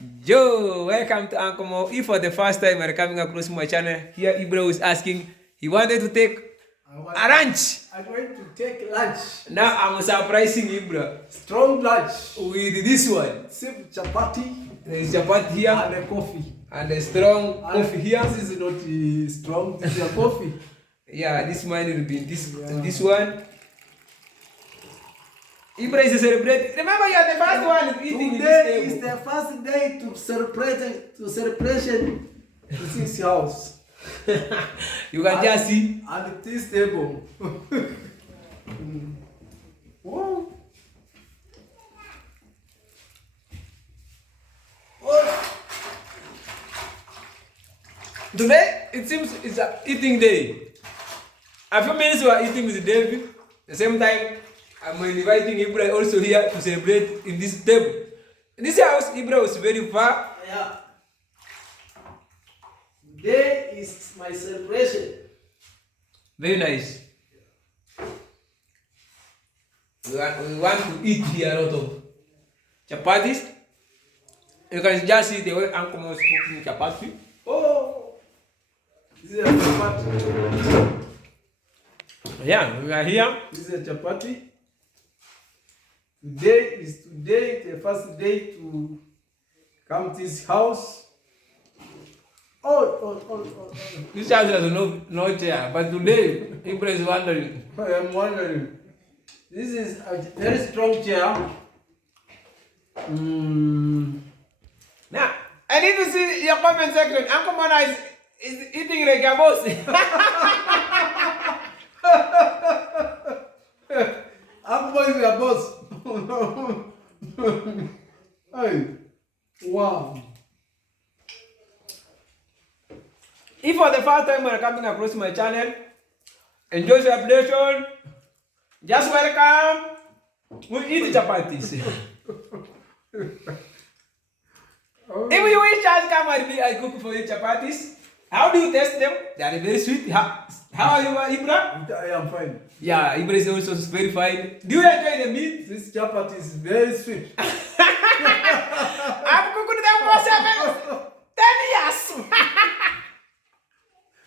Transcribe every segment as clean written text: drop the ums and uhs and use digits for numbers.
Yo, welcome to Ankomo. If for the first time you're coming across my channel, here Ibro is asking, he wanted to take a lunch. I'm going to take lunch. Now I'm surprising Ibro Strong lunch. with this one. Sip chapati There is chapati here and a coffee. and a strong coffee here. This is not strong, this is a coffee. Yeah, this mine will be this one. Ibra is celebrating. Remember, you are the first one eating in Today this is table. the first day to celebration to this house. You can just see. And this table. Wow. Oh, Today, it seems it's a eating day. A few minutes we are eating with David. The same time, I'm inviting Ibra also here to celebrate in this table. In this house, Ibra was very far. yeah. Today is my celebration. Very nice. We want to eat here a lot of chapatis. You can just see the way Uncle was cooking chapati. Oh, this is a chapati. Yeah, we are here. This is a chapati. Today the first day to come to this house. Oh. This house has no chair, but today Ibra is wondering. I am wondering. This is a very strong chair. Now, I need to see your comment section. Uncle Mona is eating like a boss. I'm going to your boss. Hey, wow. If for the first time you are coming across my channel, enjoy celebration. Just welcome. We eat chapatis. If you wish, just come and I cook for you chapatis. How do you taste them? They are very sweet. How are you, Ibra? I am fine. Yeah, Ibra is also very fine. Do you enjoy the meat? This chapati is very sweet. I've cooked them for 10 years.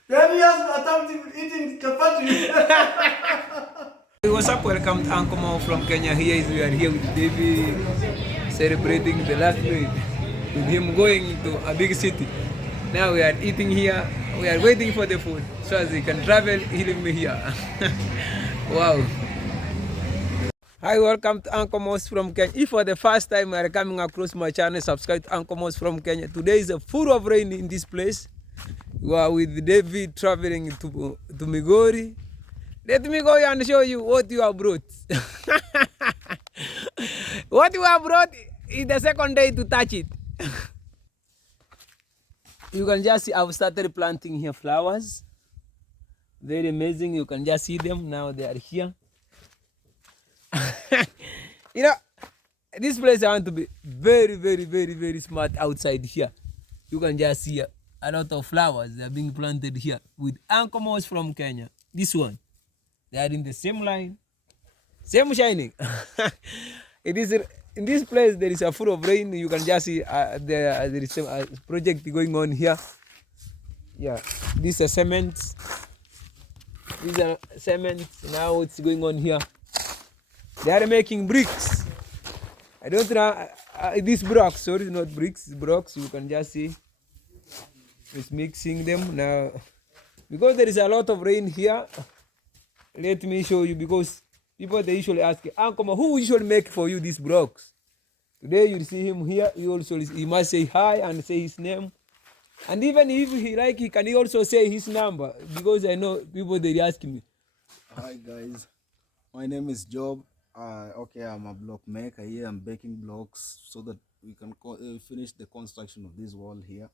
10 years but I'm eating chapati. Hey, what's up? Welcome to Uncle Mo from Kenya. We are here with Davey celebrating the last night with him going to a big city. Now we are eating here. We are waiting for the food so as he can travel. He leave me here. Wow. Hi, welcome to Uncle Mos from Kenya. If for the first time you are coming across my channel, subscribe to Uncle Mos from Kenya. Today is a full of rain in this place. We are with David traveling to Migori. Let me go and show you what you have brought. What you have brought is the second day to touch it. You can just see I've started planting here flowers. Very amazing. You can just see them now. They are here. You know, this place I want to be very smart outside here. You can just see a lot of flowers. They are being planted here with Ankomos from Kenya. This one. They are in the same line, same shining. It is in this place. There is a full of rain. You can just see there is a project going on here. Yeah, this is cement. These are cement. Now it's going on here. They are making bricks. I don't know these blocks. Sorry, not bricks. Blocks. You can just see. It's mixing them now because there is a lot of rain here. Let me show you because people they usually ask, Uncle, who usually make for you these blocks? Today you see him here. He must say hi and say his name, and even if he like, he can also say his number because I know people they ask me. Hi guys, my name is Job. Okay, I'm a block maker here. I'm baking blocks so that we can finish the construction of this wall here.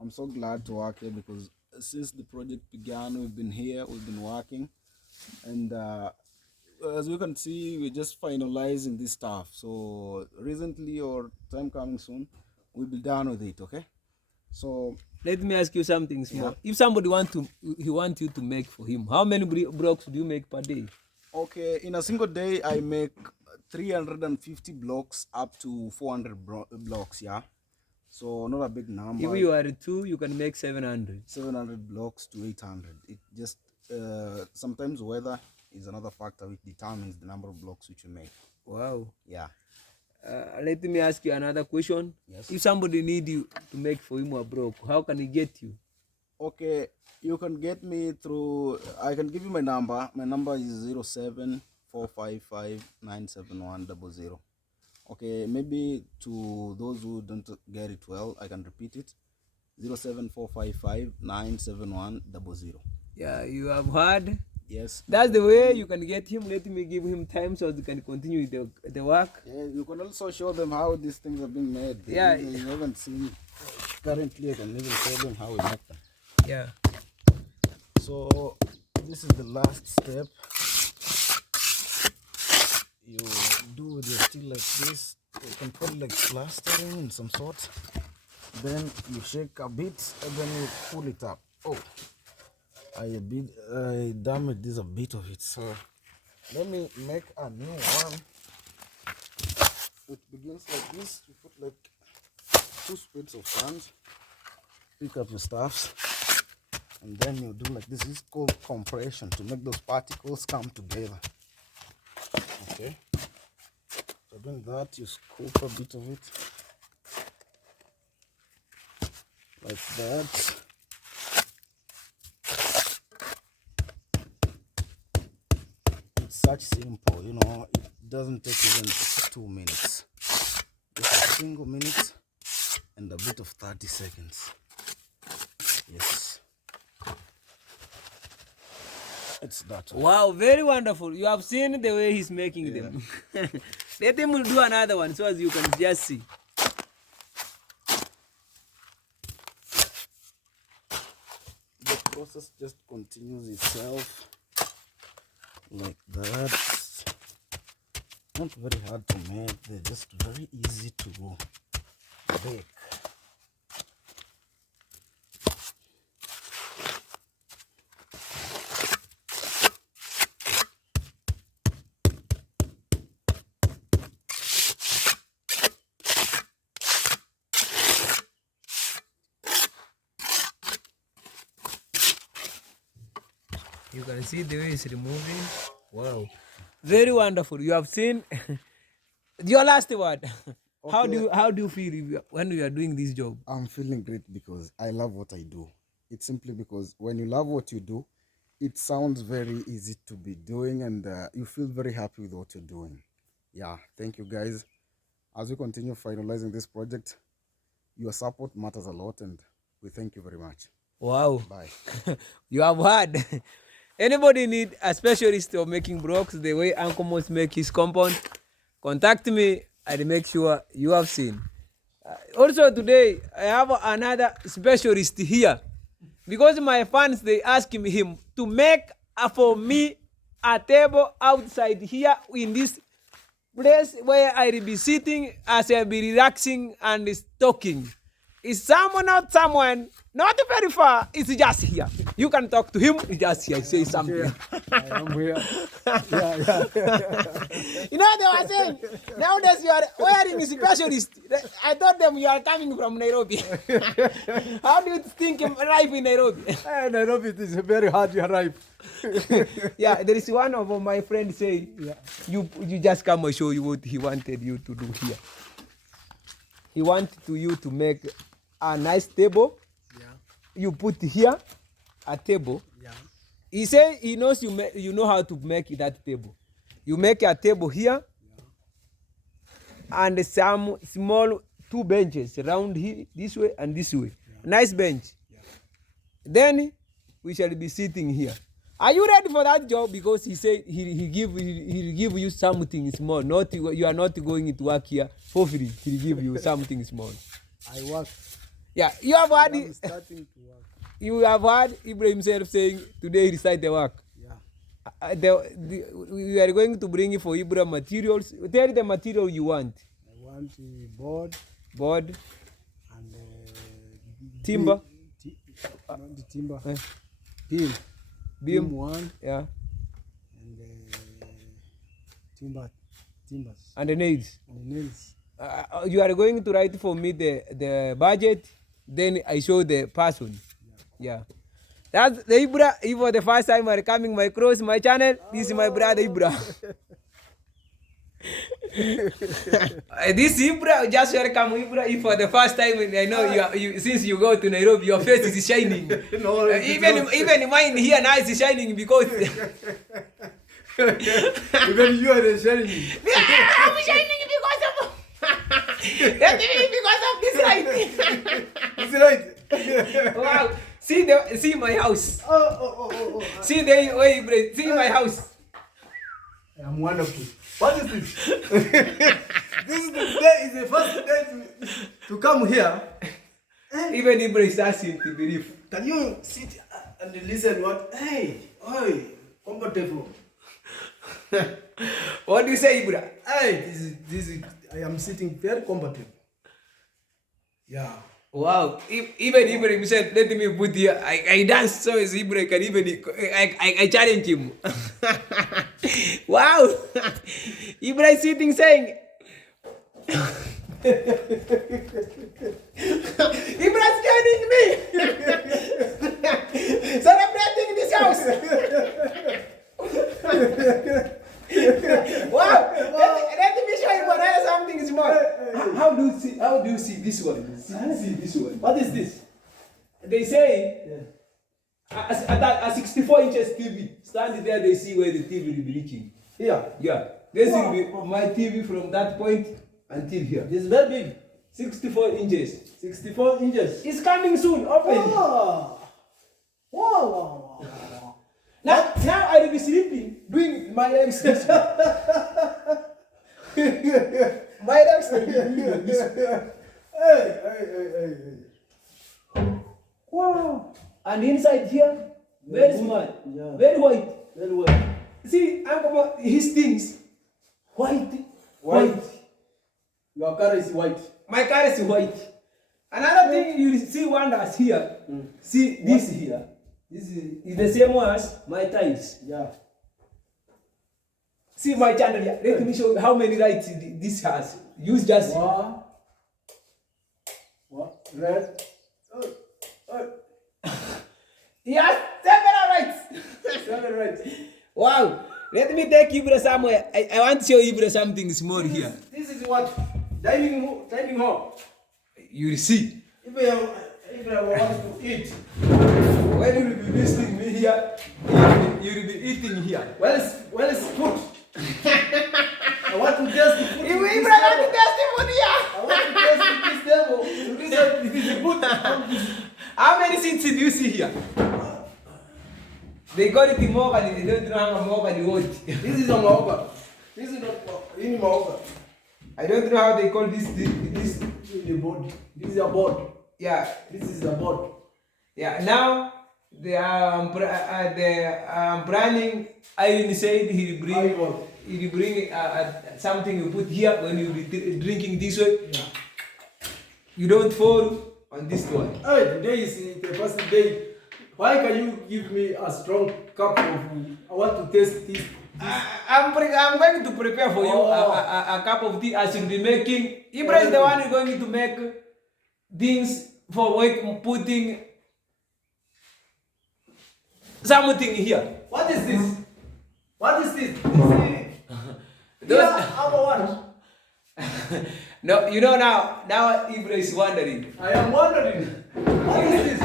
I'm so glad to work here because since the project began, we've been here, we've been working. And as you can see, we're just finalizing this stuff. So recently or time coming soon, we'll be done with it. Okay. So let me ask you something small. Yeah. If somebody want you to make for him, how many blocks do you make per day? Okay, in a single day, I make 350 blocks up to 400 blocks. Yeah. So not a big number. If you are 2, you can make 700. 700 blocks to 800. It just sometimes weather is another factor which determines the number of blocks which you make. Wow. Yeah. Let me ask you another question. Yes. If somebody need you to make for him a block, how can he get you? Okay, you can get me through. I can give you my number. My number is 0745597100. Okay, maybe to those who don't get it well, I can repeat it. 07455971000. Yeah, you have heard. Yes. That's the way you can get him. Let me give him time so they can continue the work. Yeah, you can also show them how these things are being made. Yeah. You haven't seen currently. I can even show them how we make them. Yeah. So this is the last step. You do the steel like this. You can put like plastering in some sort. Then you shake a bit and then you pull it up. Oh, I damaged this a bit of it. So let me make a new one. It begins like this. You put like 2 spades of sand. Pick up your stuffs. And then you do like this. This is called compression to make those particles come together. Okay. So doing that, you scoop a bit of it like that. It's such simple, you know. It doesn't take even 2 minutes. Just a single minute and a bit of 30 seconds. Yes. It's that one. Wow, very wonderful. You have seen the way he's making them. Let him do another one so as you can just see. The process just continues itself like that. Not very hard to make, they're just very easy to bake. You can see the way it's removing. Wow. Very wonderful. You have seen your last word. Okay. How do you feel when you are doing this job? I'm feeling great because I love what I do. It's simply because when you love what you do, it sounds very easy to be doing and you feel very happy with what you're doing. Yeah, thank you guys. As we continue finalizing this project, your support matters a lot and we thank you very much. Wow. Bye. You have heard. Anybody need a specialist of making blocks the way Uncle Mos make his compound? Contact me and make sure you have seen. Also today, I have another specialist here. Because my fans, they ask him to make for me a table outside here in this place where I will be sitting as I be relaxing and talking. Is someone, not someone, not very far, it's just here. You can talk to him, he's just here, say something. I am here. You know, they were saying, nowadays you are wearing a specialist. I told them you are coming from Nairobi. How do you think you arrive in Nairobi? Nairobi, it is very hard to arrive. Yeah, there is one of my friends say, you just come and show you what he wanted you to do here. He wanted you to make a nice table. Yeah. You put here a table. Yeah. He say he knows you know how to make that table. You make a table here and some small 2 benches around here, this way and this way. Nice bench. Then we shall be sitting here. Are you ready for that job? Because he said he'll give you something small. Not you are not going to work here for free. He'll give you something small. I work. Yeah, you have heard I'm starting to work. you have heard Ibrahim himself saying today he started the work. Yeah. We are going to bring you for Ibrahim materials. Tell the material you want. I want board Board, and timber, not the timber. Eh. Beam. beam, one yeah, and timbers and the nails. and the nails. You are going to write for me the budget, then I show the person. Yeah. That's the Ibra. If for the first time are coming my cross my channel, this is my brother Ibra. This Ibra, just welcome Ibra. If for the first time, I know you since you go to Nairobi, your face is shining. No, even mine here now is shining because even you are sharing. I'm shining because of that because of this light. Is it right? Wow. See my house. Oh. See the way Ibra. See my house. I'm wonderful. What is this? This is the first day to come here. Even Ibra is asking to believe. Can you sit and listen what? Hey, comfortable. What do you say, Ibra? Hey, this is. I am sitting very comfortable. Yeah. Wow. Even Ibra himself, let me put here. I dance so as Ibra can even. I challenge him. Wow. Ibra is sitting saying. Ibra is scaring me. Celebrating this house. Wow. Let me show you something small. How do you see this one? See this one. What is this? They say a 64 inches TV. Stand there, they see where the TV will be reaching. Here. Yeah. This will be my TV from that point until here. This is very big. 64 inches. 64 inches. It's coming soon. Open. Wow. Now I will be sleeping, doing my legs this way. My legs will be doing this way. Hey. Wow. And inside here, very small, very white. Very well. See, Uncle, his things, white. Your car is white. My car is white. Another thing you see wonders here. See this here. This is the same one as my tiles. Yeah. See my channel here. Let me show you how many lights this has. Use just What? Red. Yes, several lights. Seven red. Wow. Let me take Ibra somewhere. I want to show Ibra something small here. This is what? Dining hall. You will see. If I want to eat. When you will be visiting me here, you will be eating here. Where is food? I want to taste the food. Ibra want to taste the food here. I want to taste this table. This is the food. How many seats do you see here? They call it the Morgan, they don't know how Morgan what. This is a Maoga. This is not in Maoga. I don't know how they call this. This is the board. This is a board. Yeah. This is a board. Yeah. Now the planning. Irene said he'll bring something you put here when you be drinking this way. Yeah. You don't fall on this one. Hey, today is the first day. Why can you give me a strong cup of? I want to taste this. I'm going to prepare for you a cup of tea as you'll be making. Ibra is the one who's going to make things for putting something here. What is this? What is this? No, you know now Ibra is wondering. I am wondering. What is this?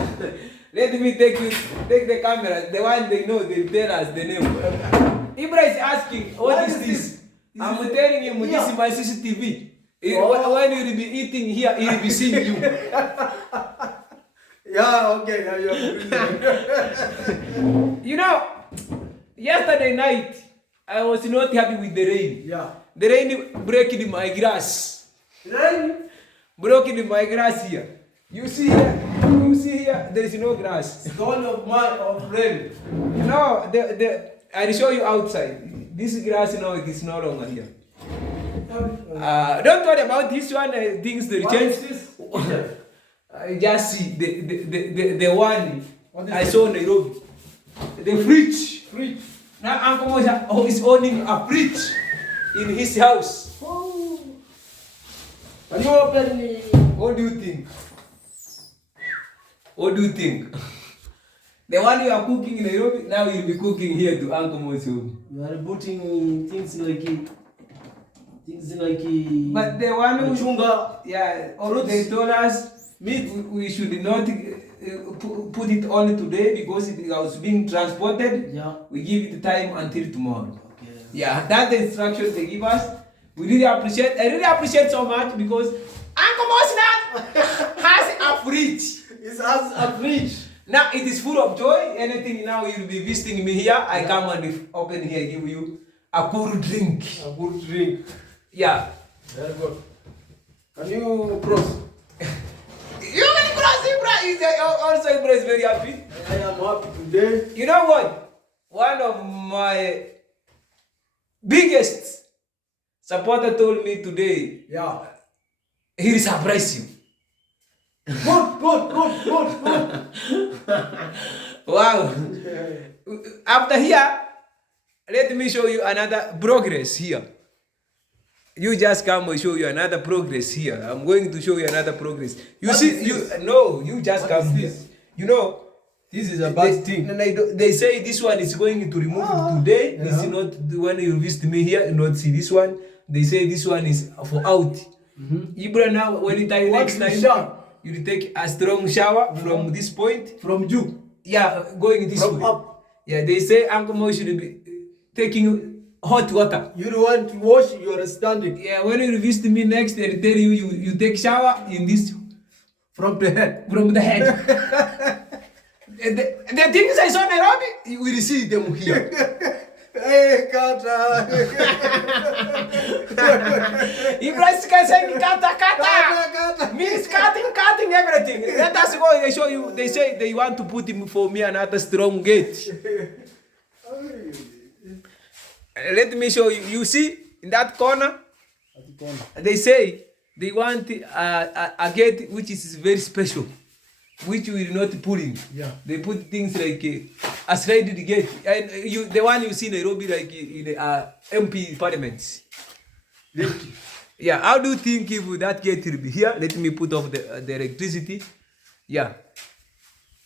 Let me take the camera. The one they know, they tell us the name. Ibra is asking, what is this? I'm telling him this is my CCTV. When you will be eating here, he will be seeing you. Yeah, okay. You know, yesterday night, I was not happy with the rain. Yeah. The rain breaking my grass. Rain? Broken my grass here. You see here, there is no grass. Stone of rain. No, I'll show you outside. This grass now is no longer here. Don't worry about this one. Things will change. What is this? Just see the one I saw in Nairobi. The fridge. Now Uncle Moja is owning a fridge in his house. Oh. Can you open me? What do you think? What do you think? The one you are cooking in Nairobi, now you'll be cooking here to Uncle Mo's home. You are putting things like But the one who chunga. yeah, or they told us we should not put it on today because it was being transported. Yeah. We give it time until tomorrow. Okay. Yeah, that's the instructions they give us. We really appreciate. I really appreciate so much because Uncle Mo's now has a fridge. It has a fridge. Now it is full of joy. Anything now you'll be visiting me here. I come and open here, give you a cool drink. A good drink. Yeah. Very good. Can you cross? You can cross Ibra is also Ibra is very happy. I am happy today. You know what? One of my biggest supporter told me today, Yeah. he will surprise you. Good. Wow. After here, let me show you another progress here. You just come and show you another progress here. I'm going to show you another progress. You What see, is you this? no, you just What come is here. this? You know, This is a bad thing. they say this one is going to remove it today. This is not the one you visit me here. You not see this one. They say this one is for out. Ibra now, when you time What next is time, shower? you will take a strong shower from this point. From you. Yeah, going this From way. up. Yeah, they say Uncle Mo should be taking hot water. You don't want to wash, you are standing. Yeah, when you visit me next, they tell you you take shower in this From the head. from the head. the things I saw in Nairobi, you will see them here. Hey, Kata. Ibrahim saying kata. Kata. Means cutting everything. Let us go. They show you. They say they want to put him for me another strong gate. Let me show you. You see in that corner, they say they want a gate which is very special, which we will not put in. Yeah. They put things like a slided gate, and the one you see in Nairobi, like in the MP parliaments. Yeah, how do you think if that gate will be here? Let me put off the electricity. Yeah.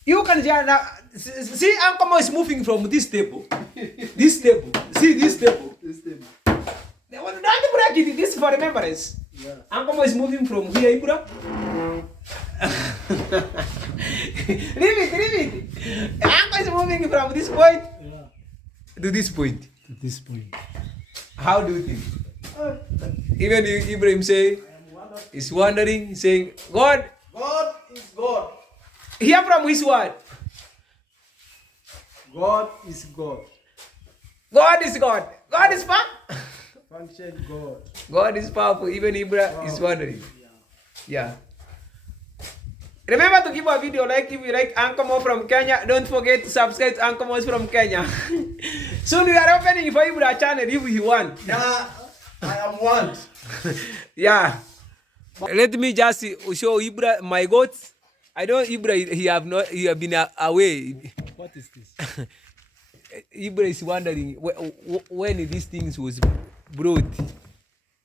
You can just see Uncle Mo is moving from this table. This table. See this table. Don't break it. This is for remembrance. Yeah. Uncle Mo is moving from here, Ibra. Leave it. Uncle is moving from this point to this point. To this point. How do you think? Even Ibrahim say, is wondering, saying, God, God is God. hear from his word. God is God. God is God. God is powerful. Function God. God is powerful. Even Ibra is wondering. Yeah. Remember to give a video like if you like Uncle Mo from Kenya. Don't forget to subscribe to Uncle Mo from Kenya. Soon we are opening for Ibra channel if you want. Yeah, I am one. Yeah. Let me just show Ibra my goats. I know Ibra he have been away. What is this? Ibra is wondering when these things was brought.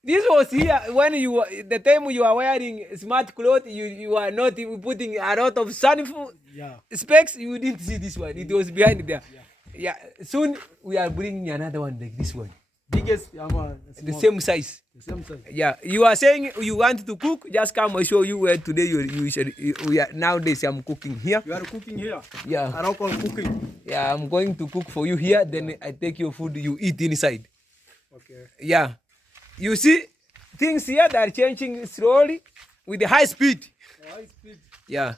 This was here when the time you are wearing smart clothes. You are not putting a lot of sun specs. You didn't see this one. It was behind there. Yeah. Soon we are bringing another one like this one. Biggest, The same size. The same size. Yeah, you are saying you want to cook. Just come and show you where today we are. Nowadays I'm cooking here. You are cooking here. Yeah, I don't call cooking. yeah. I'm going to cook for you here. Then I take your food. You eat inside. Okay. Yeah, you see things here that are changing slowly with the high speed. High speed. Yeah,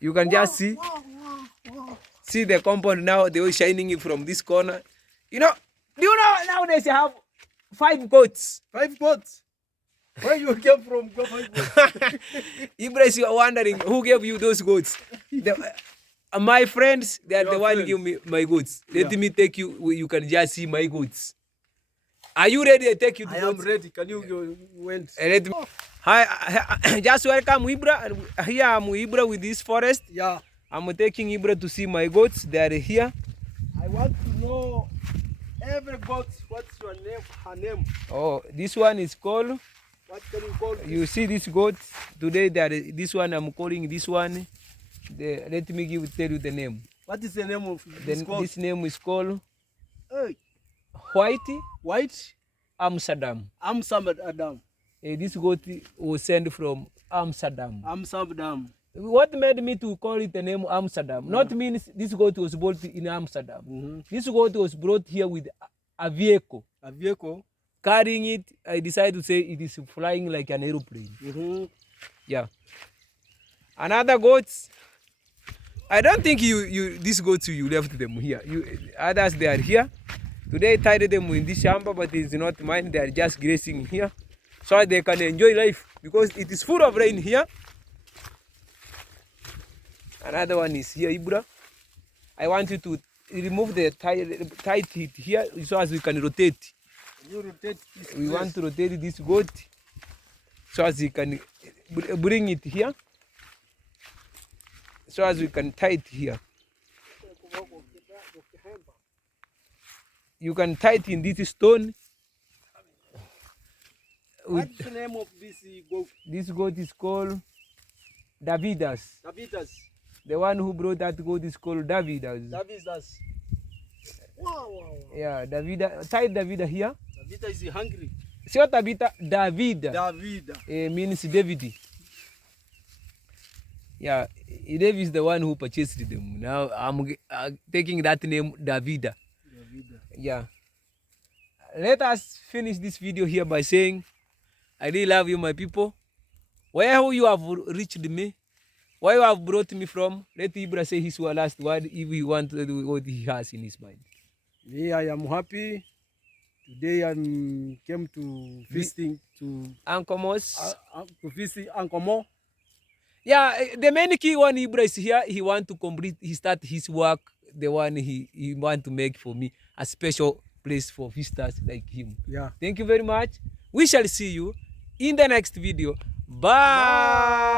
you can just see. See the compound now. They were shining from this corner. You know. Do you know nowadays you have 5 goats? 5 goats. Where you came from? Go 5 goats. Ibra, you are wondering who gave you those goats. My friends, they are Your the one who friends. give me my goats. Let Yeah. me take you. You can just see my goats. Are you ready? I take you to I am goats. ready. Can you went? Let me. Hi, just welcome Ibra. And here I'm Ibra with this forest. Yeah. I'm taking Ibra to see my goats. They are here. I want to know every goat. What's your name? Her name? Oh, this one is called What can you call You see this goat today? This one I'm calling this one. Let me tell you the name. What is the name of this goat? This name is called Hey, White Amsterdam. Amsterdam. This goat was sent from Amsterdam. Amsterdam. What made me to call it the name Amsterdam? Not means this goat was brought in Amsterdam. This goat was brought here with a vehicle. A vehicle. Carrying it, I decided to say it is flying like an aeroplane. Yeah. Another goats. I don't think these goats you left them here. Others they are here. Today I tied them in this chamber, but it's not mine. They are just grazing here, so they can enjoy life because it is full of rain here. Another one is here, Ibra. I want you to remove the tight heat here so as we can rotate. You rotate this. We want to rotate this goat so as we can bring it here, so as we can tie it here. You can tie it in this stone. What's the name of this goat? This goat is called Davidas. Davidas. The one who brought that goat is called Davidas. Davidas. Wow. Yeah, Davida. Tie Davida here. Davida is hungry. See what Davida? Davida. Davida. Means David. Yeah, David is the one who purchased them. Now I'm taking that name Davida. Yeah. Let us finish this video here by saying, I really love you, my people. Where you have reached me, where you have brought me from, let Ibra say his last word if he wants to do what he has in his mind. Me, I am happy. Today I came to visiting to Uncle Mos. to visit Uncle Mo. Yeah, the main key one Ibra is here. He want to complete, he start his work, the one he want to make for me a special place for visitors like him. Yeah. Thank you very much. We shall see you in the next video. Bye.